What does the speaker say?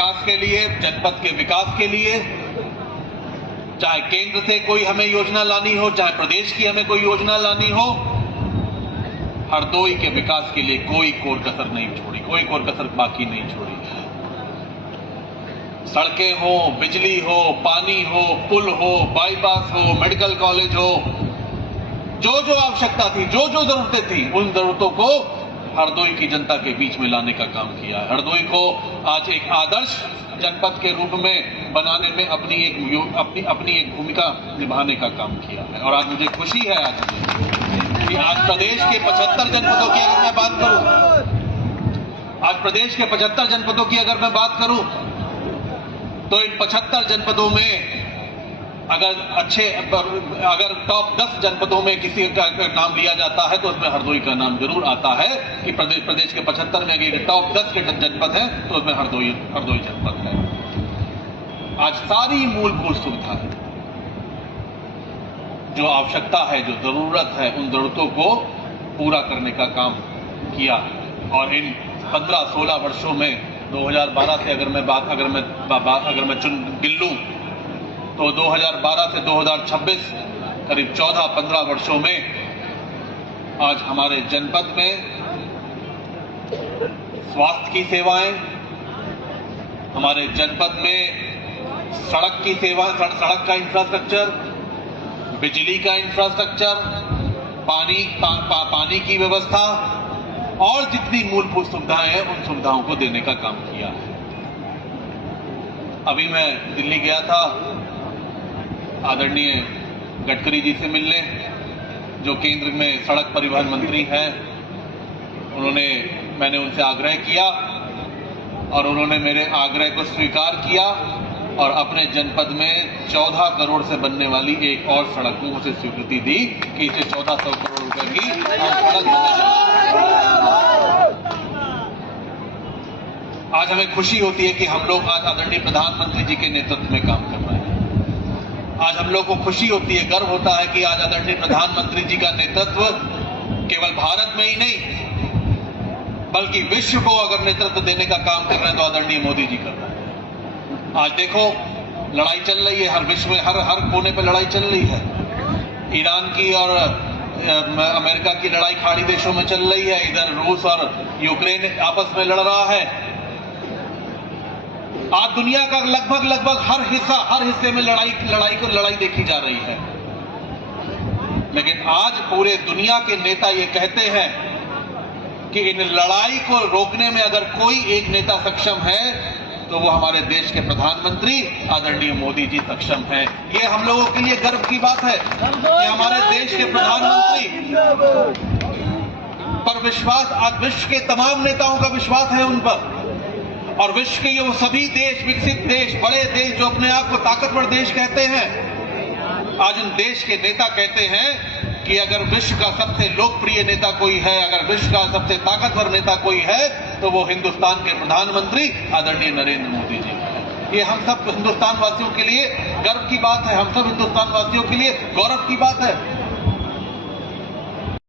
विकास के लिए, जनपद के विकास के लिए, चाहे केंद्र से कोई हमें योजना लानी हो, चाहे प्रदेश की हमें कोई योजना लानी हो, हरदोई के विकास के लिए कोई कोर कसर नहीं छोड़ी, कोई कोर कसर बाकी नहीं छोड़ी। सड़कें हो, बिजली हो, पानी हो, पुल हो, बाईपास हो, मेडिकल कॉलेज हो, जो जो आवश्यकता थी, जो जो जरूरतें थी, उन जरूरतों को हरदोई की जनता के बीच में लाने का काम किया है। हरदोई को आज एक आदर्श जनपद के रूप में बनाने में अपनी एक भूमिका निभाने का काम किया है। और आज मुझे खुशी है कि आज प्रदेश के 75 जनपदों की अगर मैं बात करूं, आज प्रदेश के 75 जनपदों की अगर मैं बात करूं, तो इन 75 जनपदों में अगर टॉप 10 जनपदों में किसी का नाम लिया जाता है तो उसमें हरदोई का नाम जरूर आता है कि प्रदेश के 75 में अगर टॉप 10 के जनपद हैं तो उसमें हरदोई जनपद है। आज सारी मूलभूत सुविधाएं, जो आवश्यकता है, जो जरूरत है, उन जरूरतों को पूरा करने का काम किया है। और इन 15-16 वर्षों में 2012 से अगर मैं गिन लूं तो 2012 से 2026 करीब 14-15 वर्षों में आज हमारे जनपद में स्वास्थ्य की सेवाएं, हमारे जनपद में सड़क की सेवाएं, सड़क का इंफ्रास्ट्रक्चर, बिजली का इंफ्रास्ट्रक्चर, पानी की व्यवस्था और जितनी मूलभूत सुविधाएं हैं उन सुविधाओं को देने का काम किया है। अभी मैं दिल्ली गया था आदरणीय गडकरी जी से मिलने, जो केंद्र में सड़क परिवहन मंत्री हैं। मैंने उनसे आग्रह किया और उन्होंने मेरे आग्रह को स्वीकार किया और अपने जनपद में 14 करोड़ से बनने वाली एक और सड़क को उसे स्वीकृति दी कि इसे 1400 करोड़ रुपए की सड़क आज हमें खुशी होती है कि हम लोग आज आदरणीय प्रधानमंत्री जी के नेतृत्व में काम कर रहे हैं। आज हम लोग को खुशी होती है, गर्व होता है कि आज आदरणीय प्रधानमंत्री जी का नेतृत्व केवल भारत में ही नहीं बल्कि विश्व को अगर नेतृत्व देने का काम कर रहे हैं तो आदरणीय मोदी जी कर रहे हैं। आज देखो लड़ाई चल रही है, हर विश्व में हर कोने पे लड़ाई चल रही है। ईरान की और अमेरिका की लड़ाई खाड़ी देशों में चल रही है, इधर रूस और यूक्रेन आपस में लड़ रहा है। आज दुनिया का लगभग हर हिस्से में लड़ाई देखी जा रही है। लेकिन आज पूरे दुनिया के नेता ये कहते हैं कि इन लड़ाई को रोकने में अगर कोई एक नेता सक्षम है तो वो हमारे देश के प्रधानमंत्री आदरणीय मोदी जी सक्षम हैं। ये हम लोगों के लिए गर्व की बात है कि हमारे देश के प्रधानमंत्री पर विश्वास, आज विश्व के तमाम नेताओं का विश्वास है उन पर। और विश्व के ये वो सभी देश, विकसित देश, बड़े देश जो अपने आप को ताकतवर देश कहते हैं, आज उन देश के नेता कहते हैं कि अगर विश्व का सबसे लोकप्रिय नेता कोई है, अगर विश्व का सबसे ताकतवर नेता कोई है तो वो हिंदुस्तान के प्रधानमंत्री आदरणीय नरेंद्र मोदी जी हैं। ये हम सब हिंदुस्तान वासियों के लिए गर्व की बात है, हम सब हिंदुस्तान वासियों के लिए गौरव की बात है।